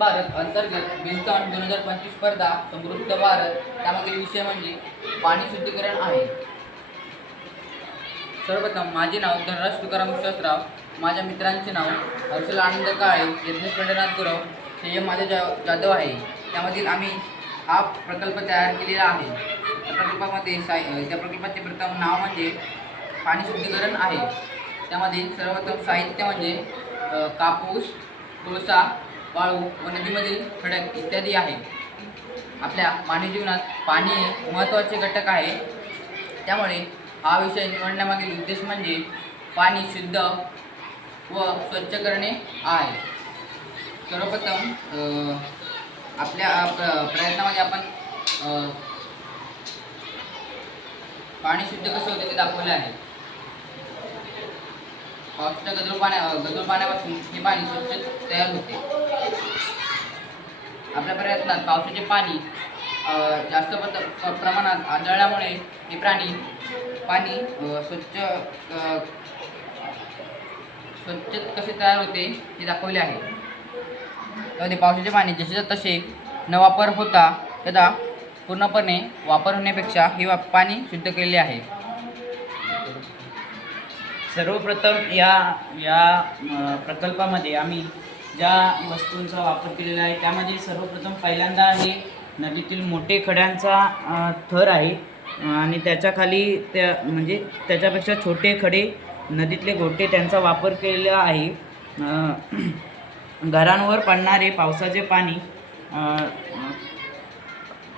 भारत अंतर्गत बिलथॉन दोन हजार पंचवीस स्पर्धा समृद्ध भारत त्यामागील विषय म्हणजे पाणी शुद्धीकरण आहे. सर्वप्रथम माझे नाव धनराज तुकाराम विश्वासराव माझ्या मित्रांचे नाव हर्षल आनंद काळे यज्ञेश पंढरनाथ गुरव संयम माझे जा जाधव आहे. त्यामधील आम्ही हा प्रकल्प तयार केलेला आहे. त्या प्रकल्पामध्ये साय त्या प्रकल्पाचे प्रथम नाव म्हणजे पाणी शुद्धीकरण आहे. त्यामध्ये सर्वप्रथम साहित्य म्हणजे कापूस कोळसा वाळू व नदीमधील खडक इत्यादी आहे. आपल्या मानवी जीवनात पाणी हे महत्त्वाचे घटक आहे. त्यामुळे हा विषय निवडण्यामागील उद्देश म्हणजे पाणी शुद्ध व स्वच्छ करणे आहे. सर्वप्रथम आपल्या प्र- प्रयत्नामध्ये आपण पाणी शुद्ध कसं होते ते दाखवले आहे. पावसाच्या गदूळ पाण्या गदूळ पाण्यापासून हे पाणी स्वच्छ तयार होते. आपल्या प्रयत्नात पावसाचे पाणी जास्त प्रमाणात आढळल्यामुळे हे प्राणी पाणी स्वच्छ स्वच्छ कसे तयार होते हे दाखवले आहे. त्यामध्ये पावसाचे पाणी जसे तसे न वापर होता तदा पूर्णपणे वापर होण्यापेक्षा हे वा पाणी शुद्ध केलेले आहे. सर्वप्रथम या या प्रकल्पामध्ये आम्ही ज्या वस्तूंचा वापर केलेला आहे त्यामध्ये सर्वप्रथम पहिल्यांदा हे नदीतील मोठे खड्यांचा थर आहे. आणि त्याच्याखाली त्या म्हणजे त्याच्यापेक्षा छोटे खडे नदीतले गोटे त्यांचा वापर केलेला आहे. घरांवर पडणारे पावसाचे पाणी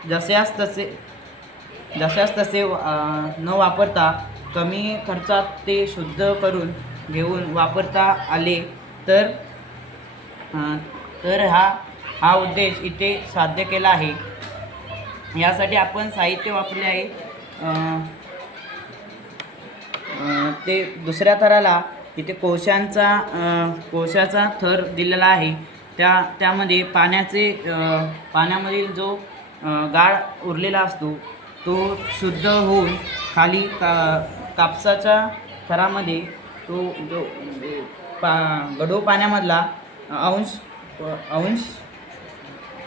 जसे जसेच तसे जशास तसे न वापरता कमी खर्चात ते शुद्ध करून घेऊन वापरता आले तर तर हा हा उद्देश इथे साध्य केला आहे. यासाठी आपण साहित्य वापरले आहे. ते दुसऱ्या थराला इथे कोशांचा कोशाचा थर दिलेला आहे. त्या त्यामध्ये पाण्याचे पाण्यामधील जो गाळ उरलेला असतो तो शुद्ध होऊन खाली का कापसाच्या थरामध्ये तो जो म्हणजे पा गढूळ पाण्यामधला अंश अंश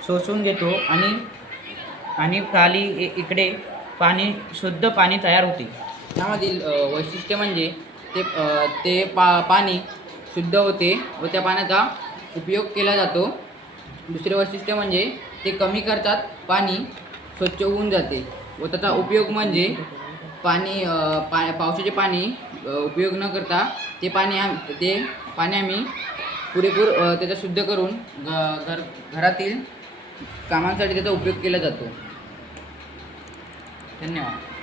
शोषून घेतो आणि आणि खाली इकडे पाणी शुद्ध पाणी तयार होते. त्यामधील वैशिष्ट्य म्हणजे ते ते पा पाणी शुद्ध होते व त्या पाण्याचा उपयोग केला जातो. दुसरे वैशिष्ट्य म्हणजे ते कमी खर्चात पाणी स्वच्छ होऊन जाते व त्याचा उपयोग म्हणजे पाणी पा पावसाचे पाणी उपयोग न करता ते पाणी आम ते पाणी आम्ही पुरेपूर त्याचा शुद्ध करून घ घर घरातील कामांसाठी त्याचा उपयोग केला जातो. धन्यवाद.